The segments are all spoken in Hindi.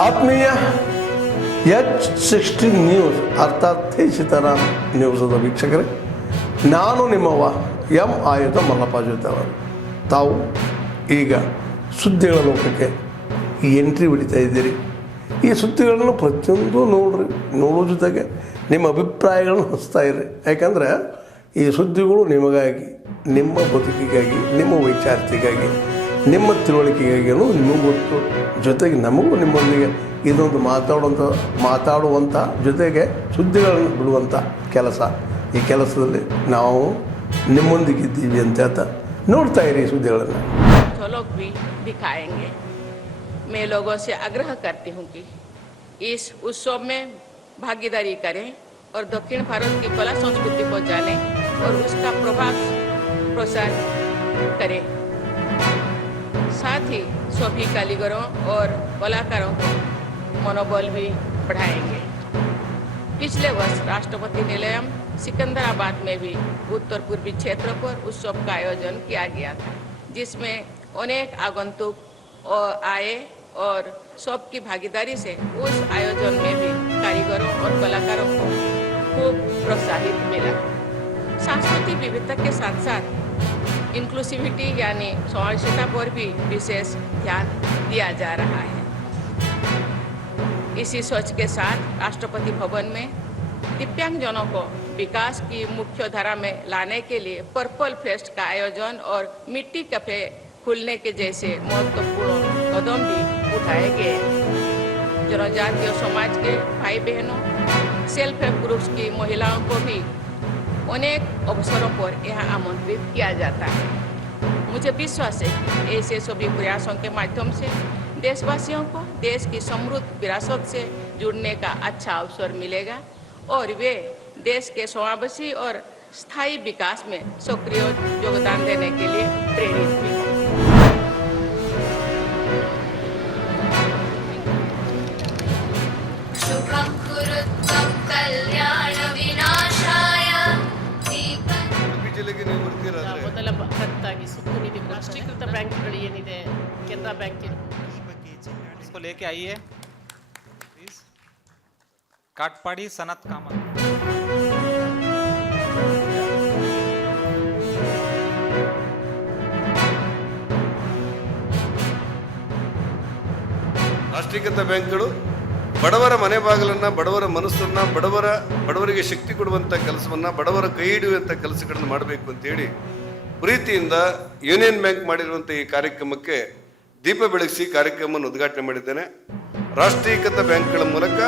ಆತ್ಮೀಯ H16 ನ್ಯೂಸ್ ಅರ್ಥಾತ್ ಸೀತಾರಾಮ್ ನ್ಯೂಸದ ವೀಕ್ಷಕರೇ, ನಾನು ನಿಮ್ಮವ ಎಂ ಆಯುಧ ಮಲ್ಲಪ್ಪ ಜೊತೆವರು. ತಾವು ಈಗ ಸುದ್ದಿಗಳ ಲೋಕಕ್ಕೆ ಎಂಟ್ರಿ ಹೊಡಿತಾ ಇದ್ದೀರಿ. ಈ ಸುದ್ದಿಗಳನ್ನು ಪ್ರತಿಯೊಂದು ನೋಡೋ ಜೊತೆಗೆ ನಿಮ್ಮ ಅಭಿಪ್ರಾಯಗಳನ್ನು ಹಂಚ್ತಾ ಇರಿ. ಯಾಕಂದರೆ ಈ ಸುದ್ದಿಗಳು ನಿಮಗಾಗಿ, ನಿಮ್ಮ ಬದುಕಿಗಾಗಿ, ನಿಮ್ಮ ವೈಚಾರಿಕೆಗಾಗಿ, ನಿಮ್ಮ ತಿಳುವಳಿಕೆಗಾಗಿಯೂ ನಿಮಗೂ ಗೊತ್ತು. ಜೊತೆಗೆ ನಮಗೂ ನಿಮ್ಮೊಂದಿಗೆ ಇದೊಂದು ಮಾತಾಡುವಂಥ ಜೊತೆಗೆ ಸುದ್ದಿಗಳನ್ನು ಬಿಡುವಂಥ ಕೆಲಸ. ಈ ಕೆಲಸದಲ್ಲಿ ನಾವು ನಿಮ್ಮೊಂದಿಗಿದ್ದೀವಿ ಅಂತ ಹೇಳ್ತಾ ನೋಡ್ತಾ ಇರಿ ಸುದ್ದಿಗಳನ್ನು. झलक भी दिखाएंगे. मैं लोगों से आग्रह करती हूँ कि इस उत्सव में भागीदारी करें और दक्षिण भारत की कला संस्कृति को जानें और उसका प्रभाव प्रसार करें. साथ ही सभी कारीगरों और कलाकारों को मनोबल भी बढ़ाएंगे. पिछले वर्ष राष्ट्रपति निलयम सिकंदराबाद में भी उत्तर पूर्वी क्षेत्र पर उत्सव का आयोजन किया गया था, जिसमें अनेक आगंतुक आए और सबकी भागीदारी से उस आयोजन में भी कारीगरों और कलाकारों को खूब प्रोत्साहित मिला. सांस्कृतिक विविधता के साथ साथ इंक्लूसिविटी यानी समावेशिता पर भी विशेष ध्यान दिया जा रहा है. इसी सोच के साथ राष्ट्रपति भवन में दिव्यांगजनों को विकास की मुख्य धारा में लाने के लिए पर्पल फेस्ट का आयोजन और मिट्टी कैफे खुलने के जैसे महत्वपूर्ण कदम भी उठाए गए. जनजातीय समाज के भाई बहनों, सेल्फ हेल्प ग्रुप्स की महिलाओं को भी अनेक अवसरों पर यहाँ आमंत्रित किया जाता है. मुझे विश्वास है कि ऐसे सभी प्रयासों के माध्यम से देशवासियों को देश की समृद्ध विरासत से जुड़ने का अच्छा अवसर मिलेगा और वे देश के समावेशी और स्थायी विकास में सक्रिय योगदान देने के लिए प्रेरित भी हों. शुभं कुरुत्वं कल्याण विनाशाय ಮೊದಲ ಹಂತಾಗಿ ಸುತ್ತು ನಿಧಿ ರಾಷ್ಟ್ರೀಕೃತ ಬ್ಯಾಂಕ್ಗಳು ಏನಿದೆ, ಕೆನರಾ ಬ್ಯಾಂಕ್ इसको लेके आइए प्लीज. काटपाड़ी सनत कामत. ರಾಷ್ಟ್ರೀಕೃತ ಬ್ಯಾಂಕ್ಗಳು ಬಡವರ ಮನೆ ಬಾಗಿಲನ್ನು, ಬಡವರ ಮನಸ್ಸನ್ನು, ಬಡವರಿಗೆ ಶಕ್ತಿ ಕೊಡುವಂಥ ಕೆಲಸವನ್ನು, ಬಡವರ ಕೈ ಹಿಡಿಯುವಂಥ ಕೆಲಸಗಳನ್ನು ಮಾಡಬೇಕು ಅಂತೇಳಿ ಪ್ರೀತಿಯಿಂದ ಯೂನಿಯನ್ ಬ್ಯಾಂಕ್ ಮಾಡಿರುವಂಥ ಈ ಕಾರ್ಯಕ್ರಮಕ್ಕೆ ದೀಪ ಬೆಳಗಿಸಿ ಕಾರ್ಯಕ್ರಮವನ್ನು ಉದ್ಘಾಟನೆ ಮಾಡಿದ್ದೇನೆ. ರಾಷ್ಟ್ರೀಕೃತ ಬ್ಯಾಂಕ್ಗಳ ಮೂಲಕ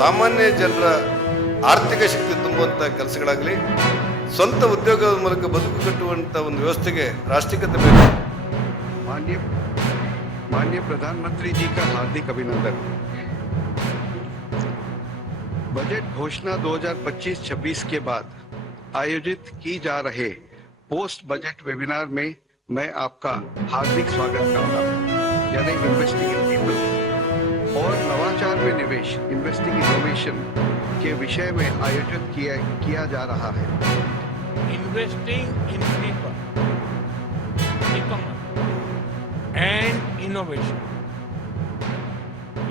ಸಾಮಾನ್ಯ ಜನರ ಆರ್ಥಿಕ ಶಕ್ತಿ ತುಂಬುವಂಥ ಕೆಲಸಗಳಾಗಲಿ, ಸ್ವಂತ ಉದ್ಯೋಗದ ಮೂಲಕ ಬದುಕು ಕಟ್ಟುವಂಥ ಒಂದು ವ್ಯವಸ್ಥೆಗೆ ರಾಷ್ಟ್ರೀಕೃತ ಬ್ಯಾಂಕ್. माननीय प्रधानमंत्री जी का हार्दिक अभिनंदन. बजट घोषणा 2025-26 के बाद आयोजित की जा रहे पोस्ट बजट वेबिनार में मैं आपका हार्दिक स्वागत करता हूं. यानी इन्वेस्टिंग इन पीपल और नवाचार में निवेश, इन्वेस्टिंग इनोवेशन के विषय में आयोजित किया जा रहा है. Investing in people and innovation,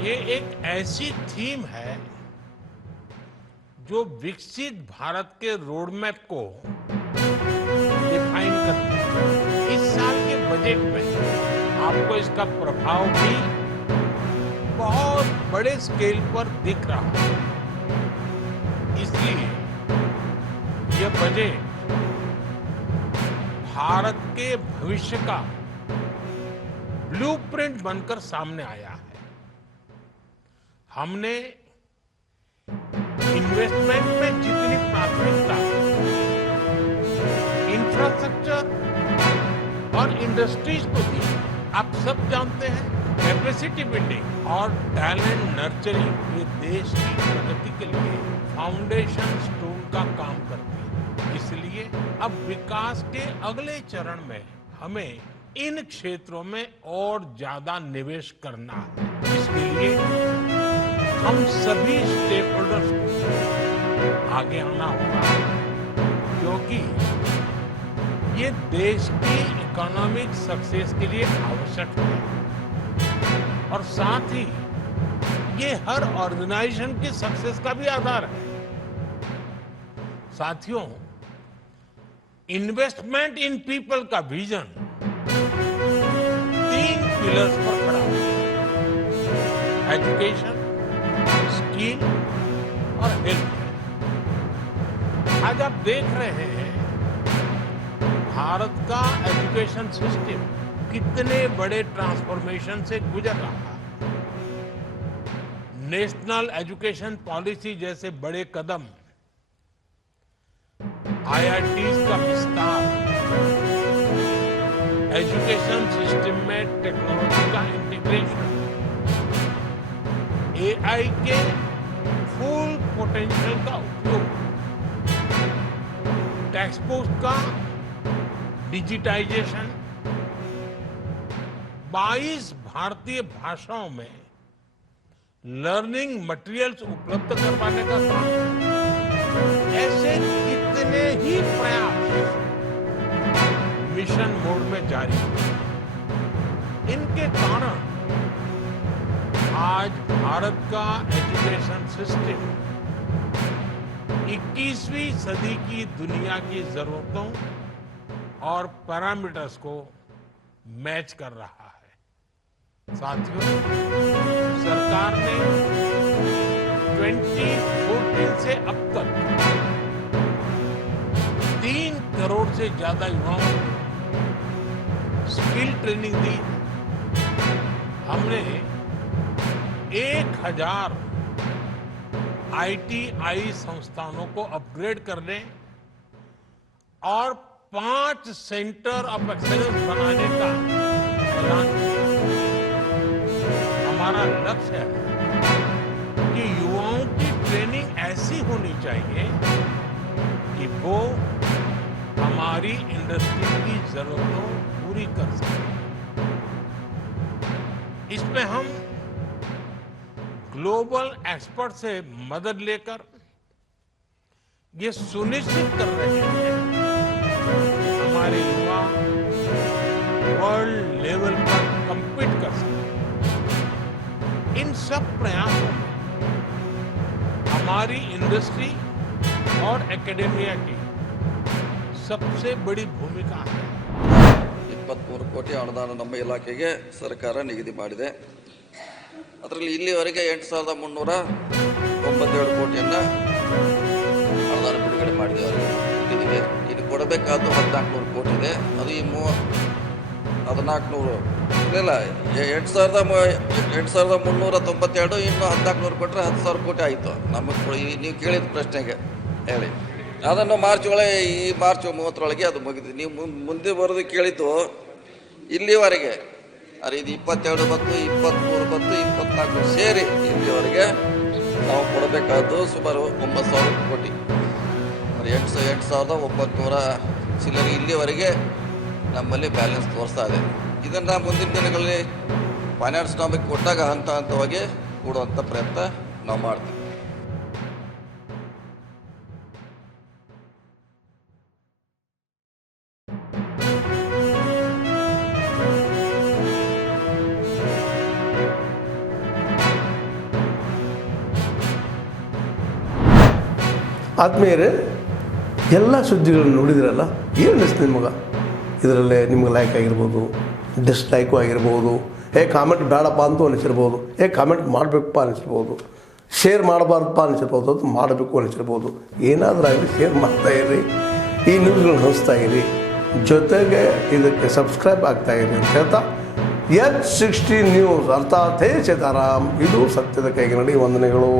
ये एक ऐसी थीम है जो विकसित भारत के रोड मैप को डिफाइन करती है. इस साल के बजट में आपको इसका प्रभाव भी बहुत बड़े स्केल पर दिख रहा है. इसलिए यह बजट भारत के भविष्य का ब्लूप्रिंट बनकर सामने आया है. हमने इन्वेस्टमेंट में जितनी प्राथमिकता इंफ्रास्ट्रक्चर और इंडस्ट्रीज को दी, आप सब जानते हैं कैपेसिटी बिल्डिंग और टैलेंट नर्चरिंग ये देश की प्रगति के लिए फाउंडेशन स्टोन का काम करती है. इसलिए अब विकास के अगले चरण में हमें इन क्षेत्रों में और ज्यादा निवेश करना है. इसके लिए हम सभी स्टेक होल्डर्स को आगे आना होगा, क्योंकि ये देश की इकोनॉमिक सक्सेस के लिए आवश्यक है और साथ ही ये हर ऑर्गेनाइजेशन की सक्सेस का भी आधार है। साथियों, इन्वेस्टमेंट इन पीपल का विजन 3 पिलर्स पर खड़ा है: एजुकेशन, स्किल और हेल्थ। आज आप देख रहे हैं भारत का एजुकेशन सिस्टम कितने बड़े ट्रांसफॉर्मेशन से गुजर रहा है। नेशनल एजुकेशन पॉलिसी जैसे बड़े कदम, IITs का विस्तार, एजुकेशन सिस्टम में टेक्नोलॉजी का इंटीग्रेशन, AI के फुल पोटेंशियल का उपयोग, टेक्स्ट बुक का डिजिटाइजेशन, 22 भारतीय भाषाओं में लर्निंग मटेरियल्स उपलब्ध करवाने का काम, ऐसे कितने ही प्रयास मिशन मोड में जारी हैं। इनके कारण आज भारत का एजुकेशन सिस्टम 21वीं सदी की दुनिया की जरूरतों और पैरामीटर्स को मैच कर रहा है। साथियों, सरकार ने 2014 से अब तक 3 करोड़ से ज्यादा युवाओं को स्किल ट्रेनिंग दी। हमने 1000 ITI संस्थानों को अपग्रेड करने और 5 सेंटर ऑफ एक्सेलेंस बनाने का ऐलान किया। हमारा लक्ष्य है कि युवाओं की ट्रेनिंग ऐसी होनी चाहिए कि वो हमारी इंडस्ट्री की जरूरतों पूरी कर सके। इसमें हम ग्लोबल एक्सपर्ट से मदद लेकर ये सुनिश्चित कर रहे हैं कि हमारे युवा वर्ल्ड लेवल पर compete कर सके। इन सब प्रयासों में हमारी इंडस्ट्री और एकेडेमिया की सबसे बड़ी भूमिका है। 23 ಕೋಟಿ ಅನುದಾನ ನಮ್ಮ ಇಲಾಖೆಗೆ ಸರ್ಕಾರ ನಿಗದಿ ಮಾಡಿದೆ. ಅದರಲ್ಲಿ ಇಲ್ಲಿವರೆಗೆ 8397 ಕೋಟಿಯನ್ನು ಅನುದಾನ ಬಿಡುಗಡೆ ಮಾಡಿದ್ದೇವೆ. ಇನ್ನು ಕೊಡಬೇಕಾದ 1400 ಕೋಟಿ ಇದೆ. ಅದು ಈ 1400 ಇಲ್ಲ 8392 ಇನ್ನು 1400 ಕೊಟ್ಟರೆ 10,000 ಕೋಟಿ ಆಯಿತು. ನಮಗೆ ನೀವು ಕೇಳಿದ ಪ್ರಶ್ನೆಗೆ ಹೇಳಿ ಅದನ್ನು ಮಾರ್ಚ್ 30 ಅದು ಮುಗಿದು. ನೀವು ಮುಂದೆ ಬರೋದು ಕೇಳಿದ್ದು ಇಲ್ಲಿವರೆಗೆ ಅದು ಇದು 22 ಮತ್ತು 23 ಮತ್ತು 24 ಸೇರಿ ಇಲ್ಲಿವರೆಗೆ ನಾವು ಕೊಡಬೇಕಾದ್ದು ಸುಮಾರು 9,000 ಕೋಟಿ. ಅದು 8,900 ಚಿಲ್ಲರೆ ಇಲ್ಲಿವರೆಗೆ ನಮ್ಮಲ್ಲಿ ಬ್ಯಾಲೆನ್ಸ್ ತೋರಿಸ್ತಾ ಇದೆ. ಇದನ್ನು ಮುಂದಿನ ದಿನಗಳಲ್ಲಿ ಫೈನಾನ್ಸ್ ನಮಗೆ ಕೊಟ್ಟಾಗ ಹಂತ ಹಂತವಾಗಿ ಕೊಡುವಂಥ ಪ್ರಯತ್ನ ನಾವು ಮಾಡ್ತೀವಿ. ಆದ್ಮೇಲೆ ಎಲ್ಲ ಸುದ್ದಿಗಳನ್ನು ನೋಡಿದ್ರಲ್ಲ, ಏನು ಅನಿಸ್ತು ನಿಮಗೆ? ಇದರಲ್ಲೇ ನಿಮ್ಗೆ ಲೈಕ್ ಆಗಿರ್ಬೋದು, ಡಿಸ್ಲೈಕು ಆಗಿರ್ಬೋದು, ಕಾಮೆಂಟ್ ಬೇಡಪ್ಪ ಅಂತೂ ಅನಿಸಿರ್ಬೋದು, ಕಾಮೆಂಟ್ ಮಾಡಬೇಕಪ್ಪ ಅನಿಸಿರ್ಬೋದು, ಶೇರ್ ಮಾಡಬಾರ್ದಪ್ಪ ಅನಿಸಿರ್ಬೋದು, ಅದು ಮಾಡಬೇಕು ಅನಿಸಿರ್ಬೋದು. ಏನಾದರೂ ಆಗಲಿ ಶೇರ್ ಮಾಡ್ತಾಯಿರಿ, ಈ ನ್ಯೂಸ್ಗಳನ್ನ ಹಂಚ್ತಾ ಇರಿ, ಜೊತೆಗೆ ಇದಕ್ಕೆ ಸಬ್ಸ್ಕ್ರೈಬ್ ಆಗ್ತಾಯಿರಿ ಅಂತ ಹೇಳ್ತಾ H60 ನ್ಯೂಸ್ ಅರ್ಥಾತ್ ಹೇ ಸೀತಾರಾಮ್, ಇದು ಸತ್ಯದ ಕೈಗೆ ನಡಿ. ವಂದನೆಗಳು.